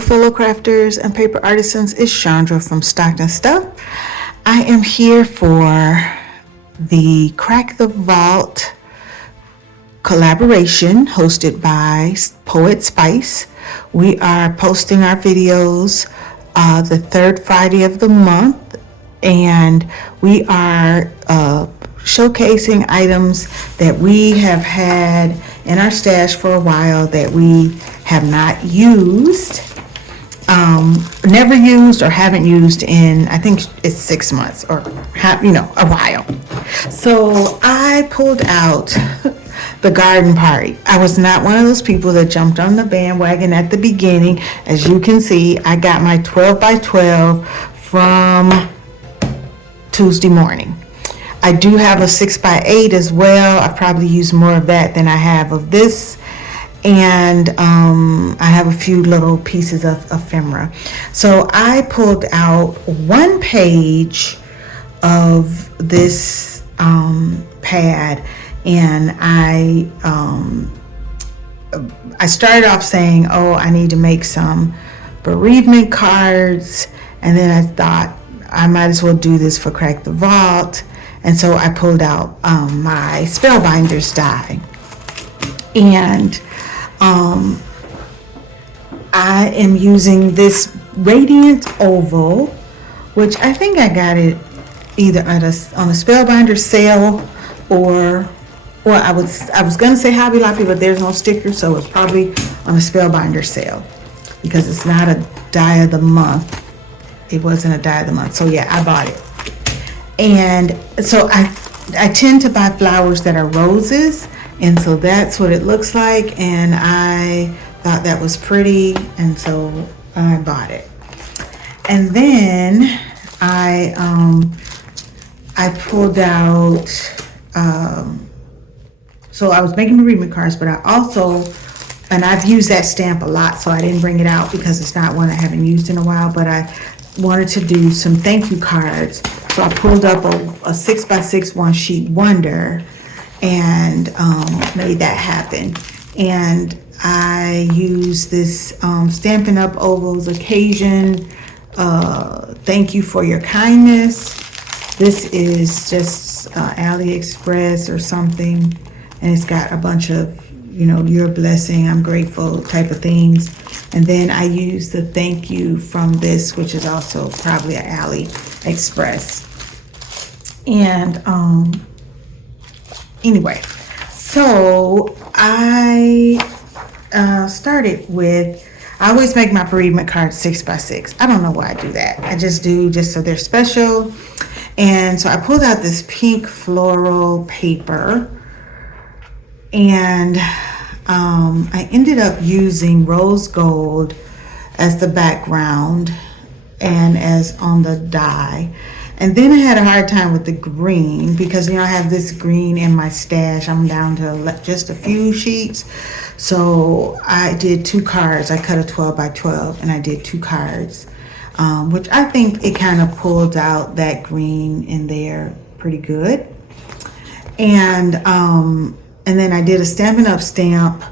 fellow crafters and paper artisans, it's Chandra from StockednStuffed. I am here for the Crack the Vault collaboration hosted by Poetspice. We are posting our videos the third Friday of the month, and we are showcasing items that we have had in our stash for a while that we have not used, never used or haven't used in, I think it's 6 months or a while. So I pulled out the garden party. I was not one of those people that jumped on the bandwagon at the beginning. As you can see, I got my 12 by 12 from Tuesday morning. I do have a 6 by 8 as well. I've probably used more of that than I have of this. And I have a few little pieces of ephemera. So I pulled out one page of this pad, and I started off saying, oh, I need to make some bereavement cards, and then I thought I might as well do this for Crack the Vault. And so I pulled out my Spellbinders die, and I am using this Radiant Oval, which I think I got it either on a Spellbinder sale or I was gonna say Hobby Lobby, but there's no sticker, so it's probably on a Spellbinder sale because it's not a die of the month. It wasn't a die of the month, so yeah, I bought it. And so I tend to buy flowers that are roses, and so that's what it looks like, and I thought that was pretty, and so I bought it. And then I pulled out, so I was making bereavement cards, but I also, and I've used that stamp a lot, so I didn't bring it out because it's not one I haven't used in a while, but I wanted to do some thank you cards. So I pulled up a 6 by 6 one sheet wonder and made that happen. And I used this Stampin' Up! Ovals occasion, thank you for your kindness. This is just AliExpress or something, and it's got a bunch of, your blessing, I'm grateful type of things. And then I used the thank you from this, which is also probably an AliExpress. And anyway, so I started with, I always make my bereavement cards 6 by 6. I don't know why I do that. I just do, just so they're special. And so I pulled out this pink floral paper, and I ended up using rose gold as the background and as on the die. And then I had a hard time with the green because, I have this green in my stash. I'm down to just a few sheets. So I did 2 cards. I cut a 12 by 12 and I did 2 cards, which I think it kind of pulled out that green in there pretty good. And then I did a Stampin' Up! Stamp,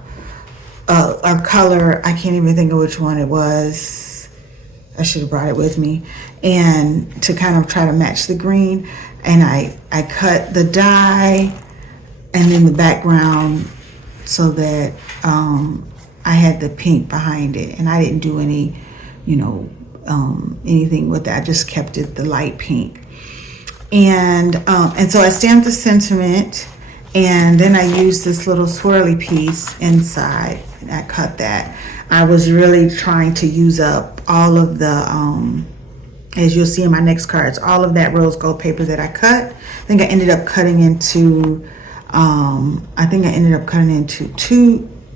a color, I can't even think of which one it was. I should have brought it with me. And to kind of try to match the green. And I cut the die and then the background so that I had the pink behind it. And I didn't do any, anything with that. I just kept it the light pink. And so I stamped the sentiment. And then I used this little swirly piece inside, and I cut that. I was really trying to use up all of the, as you'll see in my next cards, all of that rose gold paper that I cut. I think I ended up cutting into,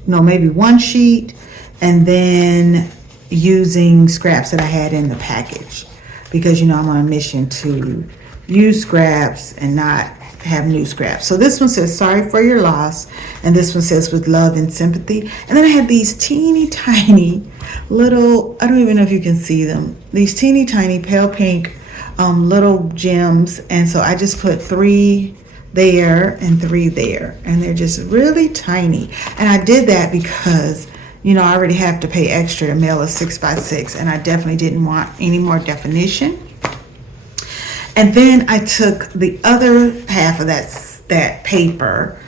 maybe 1 sheet, and then using scraps that I had in the package. Because, I'm on a mission to use scraps and not have new scraps. So this one says sorry for your loss, and this one says with love and sympathy. And then I had these teeny tiny little, I don't even know if you can see them, these teeny tiny pale pink little gems. And so I just put 3 there and 3 there, and they're just really tiny. And I did that because you know, I already have to pay extra to mail a 6x6, and I definitely didn't want any more definition. And then I took the other half of that paper,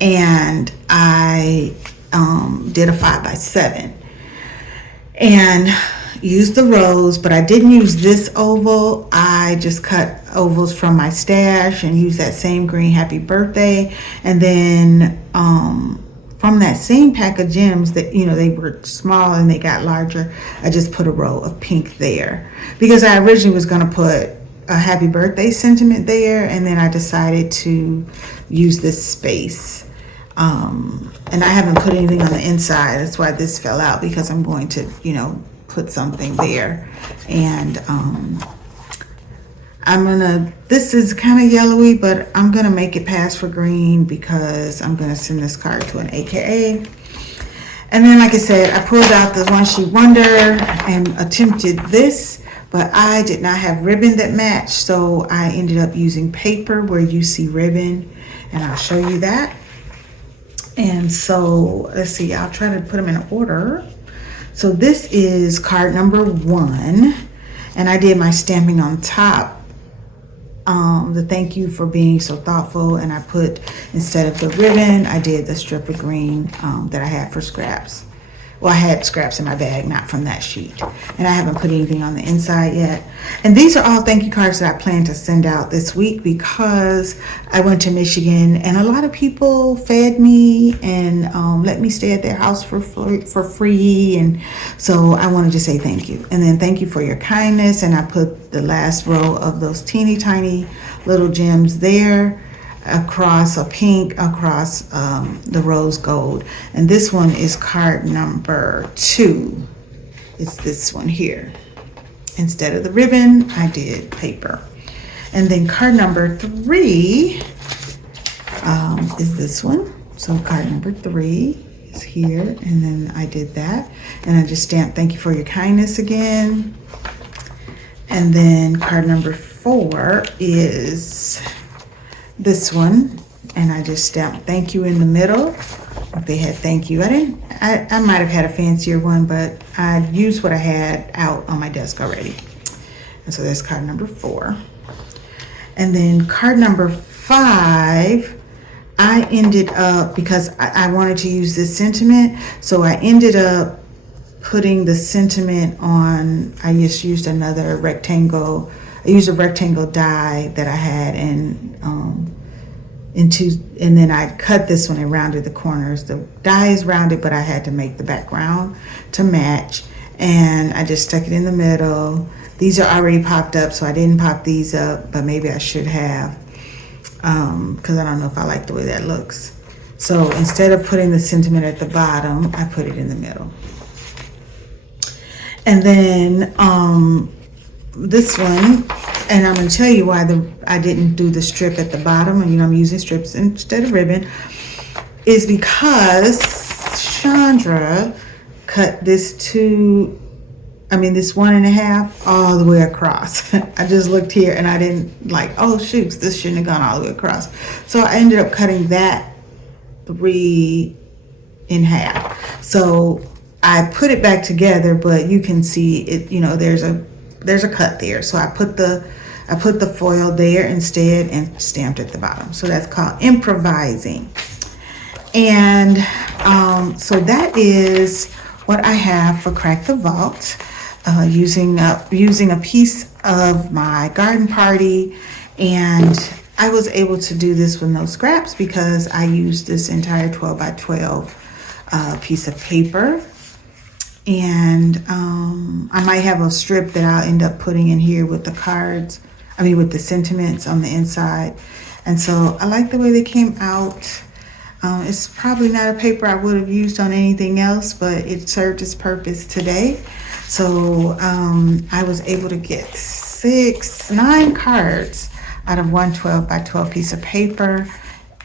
and I did a 5x7 and used the rose, but I didn't use this oval. I just cut ovals from my stash and used that same green happy birthday. And then from that same pack of gems that, you know, they were small and they got larger, I just put a row of pink there because I originally was going to put a happy birthday sentiment there, and then I decided to use this space. And I haven't put anything on the inside. That's why this fell out, because I'm going to, you know, put something there. And this is kind of yellowy, but I'm gonna make it pass for green because I'm gonna send this card to an AKA. And then, like I said, I pulled out the One Sheet Wonder and attempted this, but I did not have ribbon that matched, so I ended up using paper where you see ribbon, and I'll show you that. And so let's see, I'll try to put them in order. So this is card number 1, and I did my stamping on top, the thank you for being so thoughtful, and I put, instead of the ribbon, I did the strip of green that I had for scraps. Well, I had scraps in my bag, not from that sheet. And I haven't put anything on the inside yet. And these are all thank you cards that I plan to send out this week because I went to Michigan and a lot of people fed me and let me stay at their house for free. And so I wanted to say thank you. And then thank you for your kindness. And I put the last row of those teeny tiny little gems there, across a pink, across the rose gold. And this one is card number 2. It's this one here. Instead of the ribbon, I did paper. And then card number 3 is this one. So card number 3 is here, and then I did that, and I just stamped thank you for your kindness again. And then card number 4 is this one, and I just stamped thank you in the middle. They had thank you. I might have had a fancier one, but I used what I had out on my desk already. And so that's card number 4. And then card number 5, I ended up, because I wanted to use this sentiment, so I ended up putting the sentiment on, I just used another rectangle. I used a rectangle die that I had and then I cut this one and rounded the corners. The die is rounded, but I had to make the background to match, and I just stuck it in the middle. These are already popped up, so I didn't pop these up, but maybe I should have, because I don't know if I like the way that looks. So instead of putting the sentiment at the bottom, I put it in the middle. And then this one, and I'm going to tell you why I didn't do the strip at the bottom, and you know I'm using strips instead of ribbon, is because Chandra cut this this 1.5 all the way across. I just looked here and I didn't oh shoots, this shouldn't have gone all the way across. So I ended up cutting that 3 in half. So I put it back together, but you can see it, you know, there's a cut there. So I put the foil there instead and stamped at the bottom. So that's called improvising. And so that is what I have for Crack the Vault, using a piece of my garden party. And I was able to do this with no scraps because I used this entire 12 by 12 piece of paper. And I might have a strip that I'll end up putting in here with the cards, with the sentiments on the inside. And so I like the way they came out. It's probably not a paper I would have used on anything else, but it served its purpose today. So I was able to get 9 cards out of one 12 by 12 piece of paper,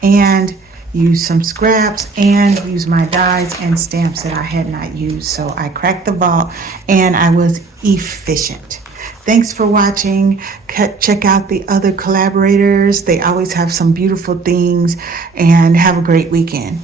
and use some scraps and use my dies and stamps that I had not used. So I cracked the vault and I was efficient. Thanks for watching. Check out the other collaborators. They always have some beautiful things, and have a great weekend.